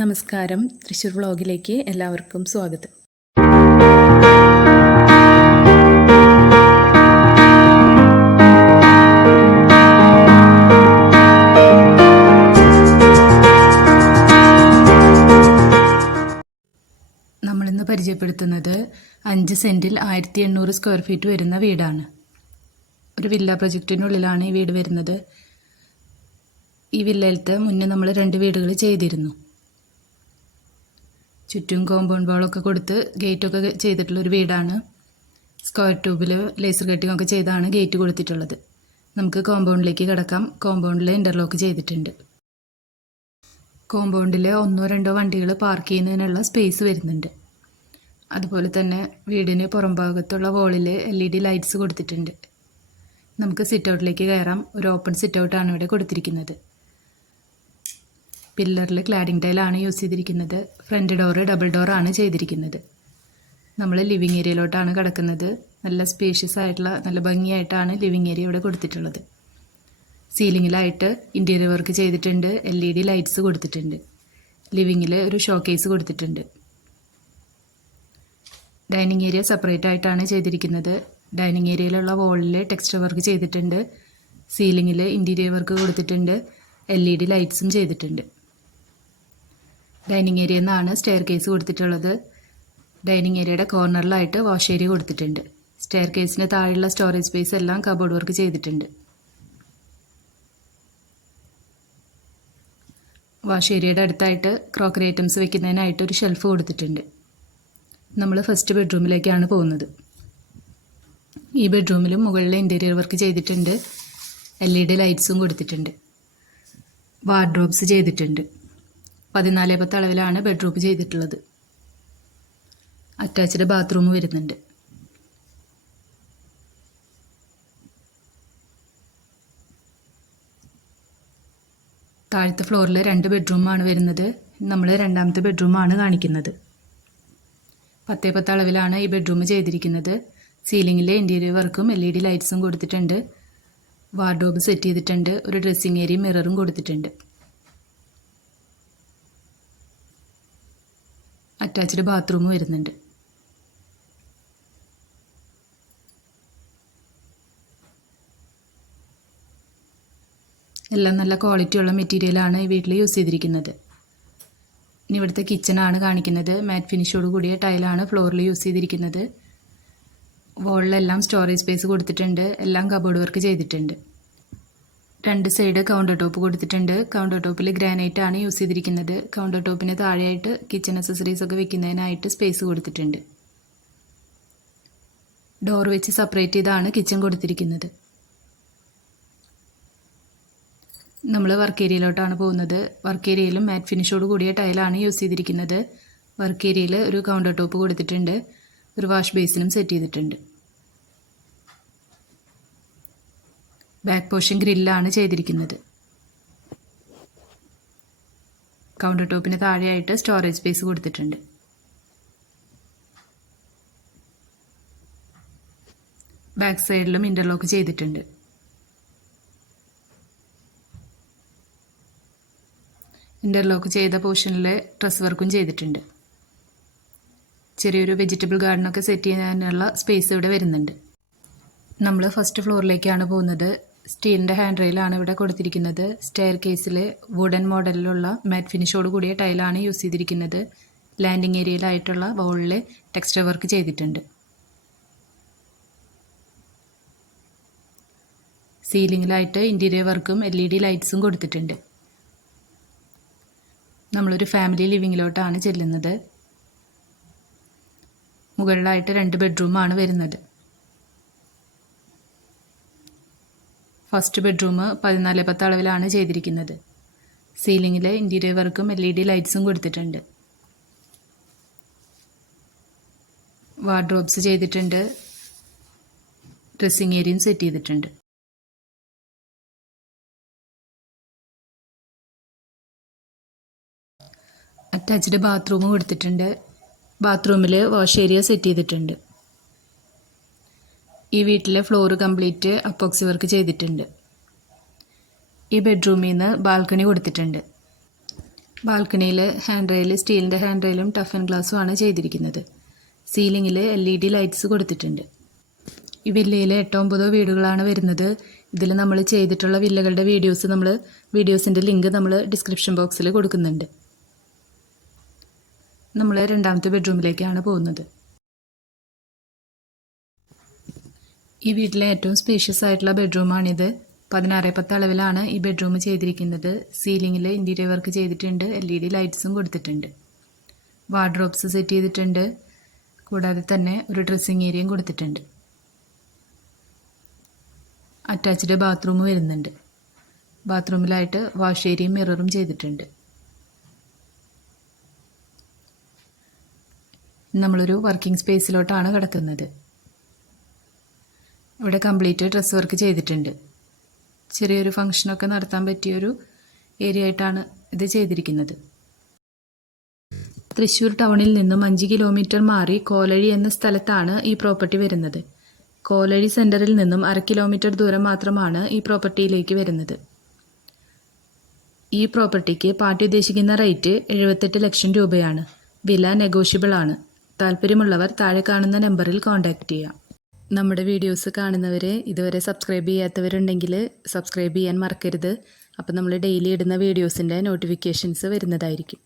നമസ്കാരം, തൃശ്ശൂർ വ്ളോഗിലേക്ക് എല്ലാവർക്കും സ്വാഗതം. നമ്മളിന്ന് പരിചയപ്പെടുത്തുന്നത് 5 സെൻറ്റിൽ 1800 സ്ക്വയർ ഫീറ്റ് വരുന്ന വീടാണ്. ഒരു വില്ല പ്രൊജക്റ്റിനുള്ളിലാണ് ഈ വീട് വരുന്നത്. ഈ വില്ലയിലത്തെ മുന്നേ നമ്മൾ 2 വീടുകൾ ചെയ്തിരുന്നു. ചുറ്റും കോമ്പൗണ്ട് വാളൊക്കെ കൊടുത്ത് ഗേറ്റൊക്കെ ചെയ്തിട്ടുള്ളൊരു വീടാണ്. സ്ക്വയർ ട്യൂബിൽ ലേസർ കട്ടിംഗ് ഒക്കെ ചെയ്താണ് ഗേറ്റ് കൊടുത്തിട്ടുള്ളത്. നമുക്ക് കോമ്പൗണ്ടിലേക്ക് കിടക്കാം. കോമ്പൗണ്ടിൽ ഇൻ്റർലോക്ക് ചെയ്തിട്ടുണ്ട്. കോമ്പൗണ്ടിൽ 1-2 വണ്ടികൾ പാർക്ക് ചെയ്യുന്നതിനുള്ള സ്പേസ് വരുന്നുണ്ട്. അതുപോലെ തന്നെ വീടിന് പുറം ഭാഗത്തുള്ള വോളിൽ LED ലൈറ്റ്സ് കൊടുത്തിട്ടുണ്ട്. നമുക്ക് സിറ്റ് ഔട്ടിലേക്ക് കയറാം. ഒരു ഓപ്പൺ സിറ്റ് ഔട്ടാണ് ഇവിടെ കൊടുത്തിരിക്കുന്നത്. പില്ലറിൽ ക്ലാഡിംഗ് ടൈലാണ് യൂസ് ചെയ്തിരിക്കുന്നത്. ഫ്രണ്ട് ഡോറ് ഡബിൾ ഡോറാണ് ചെയ്തിരിക്കുന്നത്. നമ്മൾ ലിവിങ് ഏരിയയിലോട്ടാണ് കിടക്കുന്നത്. നല്ല സ്പേഷ്യസ് ആയിട്ടുള്ള നല്ല ഭംഗിയായിട്ടാണ് ലിവിങ് ഏരിയ ഇവിടെ കൊടുത്തിട്ടുള്ളത്. സീലിങ്ങിലായിട്ട് ഇൻറ്റീരിയർ വർക്ക് ചെയ്തിട്ടുണ്ട്. LED ലൈറ്റ്സ് കൊടുത്തിട്ടുണ്ട്. ലിവിങ്ങിൽ ഒരു ഷോക്കേസ് കൊടുത്തിട്ടുണ്ട്. ഡൈനിങ് ഏരിയ സെപ്പറേറ്റ് ആയിട്ടാണ് ചെയ്തിരിക്കുന്നത്. ഡൈനിങ് ഏരിയയിലുള്ള വോളിൽ ടെക്സ്ചർ വർക്ക് ചെയ്തിട്ടുണ്ട്. സീലിങ്ങിൽ ഇൻറ്റീരിയർ വർക്ക് കൊടുത്തിട്ടുണ്ട്. LED ലൈറ്റ്സും ചെയ്തിട്ടുണ്ട്. ഡൈനിങ് ഏരിയയിൽ നിന്നാണ് സ്റ്റെയർ കേസ് കൊടുത്തിട്ടുള്ളത്. ഡൈനിങ് ഏരിയയുടെ കോർണറിലായിട്ട് വാഷ് ഏരിയ കൊടുത്തിട്ടുണ്ട്. സ്റ്റെയർ കേസിന് താഴെയുള്ള സ്റ്റോറേജ് സ്പേസ് എല്ലാം കബോർഡ് വർക്ക് ചെയ്തിട്ടുണ്ട്. വാഷ് ഏരിയയുടെ അടുത്തായിട്ട് ക്രോക്കറി ഐറ്റംസ് വെക്കുന്നതിനായിട്ട് ഒരു ഷെൽഫ് കൊടുത്തിട്ടുണ്ട്. നമ്മൾ ഫസ്റ്റ് ബെഡ്റൂമിലേക്കാണ് പോകുന്നത്. ഈ ബെഡ്റൂമിലും മുകളിൽ ഇൻറ്റീരിയർ വർക്ക് ചെയ്തിട്ടുണ്ട്. LED ലൈറ്റ്സും കൊടുത്തിട്ടുണ്ട്. വാർഡ്രോബ്സ് ചെയ്തിട്ടുണ്ട്. 14x10 അളവിലാണ് ബെഡ്റൂം ചെയ്തിട്ടുള്ളത്. അറ്റാച്ച്ഡ് ബാത്റൂം വരുന്നുണ്ട്. താഴത്തെ ഫ്ലോറിൽ 2 ബെഡ്റൂമാണ് വരുന്നത്. നമ്മൾ രണ്ടാമത്തെ ബെഡ്റൂമാണ് കാണിക്കുന്നത്. 10x10 അളവിലാണ് ഈ ബെഡ്റൂം ചെയ്തിരിക്കുന്നത്. സീലിങ്ങിലെ ഇൻറ്റീരിയർ വർക്കും LED ലൈറ്റ്സും കൊടുത്തിട്ടുണ്ട്. വാർഡ്രോബ് സെറ്റ് ചെയ്തിട്ടുണ്ട്. ഒരു ഡ്രസ്സിങ് ഏരിയയും മിററും കൊടുത്തിട്ടുണ്ട്. അറ്റാച്ച്ഡ് ബാത്റൂം വരുന്നുണ്ട്. എല്ലാം നല്ല ക്വാളിറ്റിയുള്ള മെറ്റീരിയലാണ് ഈ വീട്ടിൽ യൂസ് ചെയ്തിരിക്കുന്നത്. ഇനി ഇവിടുത്തെ കിച്ചണാണ് കാണിക്കുന്നത്. മാറ്റ് ഫിനിഷോട് കൂടിയ ടൈലാണ് ഫ്ലോറിൽ യൂസ് ചെയ്തിരിക്കുന്നത്. വോളിലെല്ലാം സ്റ്റോറേജ് സ്പേസ് കൊടുത്തിട്ടുണ്ട്. എല്ലാം കബോർഡ് വർക്ക് ചെയ്തിട്ടുണ്ട്. 2 സൈഡ് കൗണ്ടർ ടോപ്പ് കൊടുത്തിട്ടുണ്ട്. കൗണ്ടർ ടോപ്പിൽ ഗ്രാനൈറ്റ് ആണ് യൂസ് ചെയ്തിരിക്കുന്നത്. കൗണ്ടർ ടോപ്പിന് താഴെയായിട്ട് കിച്ചൺ അക്സസറീസ് ഒക്കെ വെക്കുന്നതിനായിട്ട് സ്പേസ് കൊടുത്തിട്ടുണ്ട്. ഡോർ വെച്ച് സെപ്പറേറ്റ് ചെയ്താണ് കിച്ചൺ കൊടുത്തിരിക്കുന്നത്. നമ്മൾ വർക്ക് ഏരിയയിലോട്ടാണ് പോകുന്നത്. വർക്ക് ഏരിയയിലും മാറ്റ് ഫിനിഷോട് കൂടിയ ടൈലാണ് യൂസ് ചെയ്തിരിക്കുന്നത്. വർക്ക് ഏരിയയിൽ ഒരു കൗണ്ടർ ടോപ്പ് കൊടുത്തിട്ടുണ്ട്. ഒരു വാഷ് ബേസിനും സെറ്റ് ചെയ്തിട്ടുണ്ട്. ബാക്ക് പോർഷൻ ഗ്രില്ലാണ് ചെയ്തിരിക്കുന്നത്. കൗണ്ടർ ടോപ്പിന് താഴെയായിട്ട് സ്റ്റോറേജ് സ്പേസ് കൊടുത്തിട്ടുണ്ട്. ബാക്ക് സൈഡിലും ഇൻ്റർലോക്ക് ചെയ്തിട്ടുണ്ട്. ഇൻ്റർലോക്ക് ചെയ്ത പോർഷനിൽ ഡ്രസ് വർക്കും ചെയ്തിട്ടുണ്ട്. ചെറിയൊരു വെജിറ്റബിൾ ഗാർഡനൊക്കെ സെറ്റ് ചെയ്യാനുള്ള സ്പേസ് ഇവിടെ വരുന്നുണ്ട്. നമ്മൾ ഫസ്റ്റ് ഫ്ലോറിലേക്കാണ് പോകുന്നത്. സ്റ്റീലിൻ്റെ ഹാൻഡ് റെയിലാണ് ഇവിടെ കൊടുത്തിരിക്കുന്നത്. സ്റ്റെയർ കേസിൽ വുഡൻ മോഡലിലുള്ള മാറ്റ് ഫിനിഷോട് കൂടിയ ടൈലാണ് യൂസ് ചെയ്തിരിക്കുന്നത്. ലാൻഡിങ് ഏരിയയിലായിട്ടുള്ള വോളിൽ ടെക്സ്ചർ വർക്ക് ചെയ്തിട്ടുണ്ട്. സീലിങ്ങിലായിട്ട് ഇൻറ്റീരിയർ വർക്കും LED ലൈറ്റ്സും കൊടുത്തിട്ടുണ്ട്. നമ്മളൊരു ഫാമിലി ലിവിങ്ങിലോട്ടാണ് ചെല്ലുന്നത്. മുകളിലായിട്ട് 2 ബെഡ്റൂമാണ് വരുന്നത്. ഫസ്റ്റ് ബെഡ്റൂം 14x10 അളവിലാണ് ചെയ്തിരിക്കുന്നത്. സീലിങ്ങിൽ ഇൻറ്റീരിയർ വർക്കും LED ലൈറ്റ്സും കൊടുത്തിട്ടുണ്ട്. വാർഡ്രോബ്സ് ചെയ്തിട്ടുണ്ട്. ഡ്രസ്സിങ് ഏരിയയും സെറ്റ് ചെയ്തിട്ടുണ്ട്. അറ്റാച്ച്ഡ് ബാത്റൂം കൊടുത്തിട്ടുണ്ട്. ബാത്റൂമിൽ വാഷ് ഏരിയ സെറ്റ് ചെയ്തിട്ടുണ്ട്. ഈ വീട്ടിലെ ഫ്ലോർ കംപ്ലീറ്റ് അപ്പോക്സി വർക്ക് ചെയ്തിട്ടുണ്ട്. ഈ ബെഡ്റൂമിൽ നിന്ന് ബാൽക്കണി കൊടുത്തിട്ടുണ്ട്. ബാൽക്കണിയിൽ ഹാൻഡ് റെയിൽ സ്റ്റീലിൻ്റെ ഹാൻഡ് റെയിലും ടഫ് ആൻഡ് ഗ്ലാസ്സും ആണ് ചെയ്തിരിക്കുന്നത്. സീലിങ്ങിൽ LED ലൈറ്റ്സ് കൊടുത്തിട്ടുണ്ട്. ഈ വില്ലയിൽ 8-9 വീടുകളാണ് വരുന്നത്. ഇതിൽ നമ്മൾ ചെയ്തിട്ടുള്ള വില്ലകളുടെ വീഡിയോസിൻ്റെ ലിങ്ക് നമ്മൾ ഡിസ്ക്രിപ്ഷൻ ബോക്സിൽ കൊടുക്കുന്നുണ്ട്. നമ്മൾ രണ്ടാമത്തെ ബെഡ്റൂമിലേക്കാണ് പോകുന്നത്. ഈ വീട്ടിലെ ഏറ്റവും സ്പേഷ്യസ് ആയിട്ടുള്ള ബെഡ്റൂമാണിത്. 16x10 അളവിലാണ് ഈ ബെഡ്റൂം ചെയ്തിരിക്കുന്നത്. സീലിങ്ങിൽ ഇൻറ്റീരിയർ വർക്ക് ചെയ്തിട്ടുണ്ട്. LED ലൈറ്റ്സും കൊടുത്തിട്ടുണ്ട്. വാർഡ്രോബ്സ് സെറ്റ് ചെയ്തിട്ടുണ്ട്. കൂടാതെ തന്നെ ഒരു ഡ്രസ്സിങ് ഏരിയയും കൊടുത്തിട്ടുണ്ട്. അറ്റാച്ച്ഡ് ബാത്റൂം വരുന്നുണ്ട്. ബാത്റൂമിലായിട്ട് വാഷ് ഏരിയയും മിററും ചെയ്തിട്ടുണ്ട്. നമ്മളൊരു വർക്കിംഗ് സ്പേസിലോട്ടാണ് കിടക്കുന്നത്. ഇവിടെ കംപ്ലീറ്റ് ഡ്രസ് വർക്ക് ചെയ്തിട്ടുണ്ട്. ചെറിയൊരു ഫംഗ്ഷനൊക്കെ നടത്താൻ പറ്റിയൊരു ഏരിയ ആയിട്ടാണ് ഇത് ചെയ്തിരിക്കുന്നത്. തൃശ്ശൂർ ടൗണിൽ നിന്നും 5 കിലോമീറ്റർ മാറി കോലഴി എന്ന സ്ഥലത്താണ് ഈ പ്രോപ്പർട്ടി വരുന്നത്. കോലഴി സെൻറ്ററിൽ നിന്നും 1/2 കിലോമീറ്റർ ദൂരം മാത്രമാണ് ഈ പ്രോപ്പർട്ടിയിലേക്ക് വരുന്നത്. ഈ പ്രോപ്പർട്ടിക്ക് പാർട്ടി ഉദ്ദേശിക്കുന്ന റേറ്റ് 78 ലക്ഷം രൂപയാണ്. വില നെഗോഷ്യബിൾ ആണ്. താല്പര്യമുള്ളവർ താഴെ കാണുന്ന നമ്പറിൽ കോൺടാക്റ്റ് ചെയ്യാം. നമ്മുടെ വീഡിയോസ് കാണുന്നവരെ ഇതുവരെ സബ്സ്ക്രൈബ് ചെയ്യാത്തവരുണ്ടെങ്കിൽ സബ്സ്ക്രൈബ് ചെയ്യാൻ മറക്കരുത്. അപ്പോൾ നമ്മൾ ഡെയിലി ഇടുന്ന വീഡിയോസിൻ്റെ നോട്ടിഫിക്കേഷൻസ് വരുന്നതായിരിക്കും.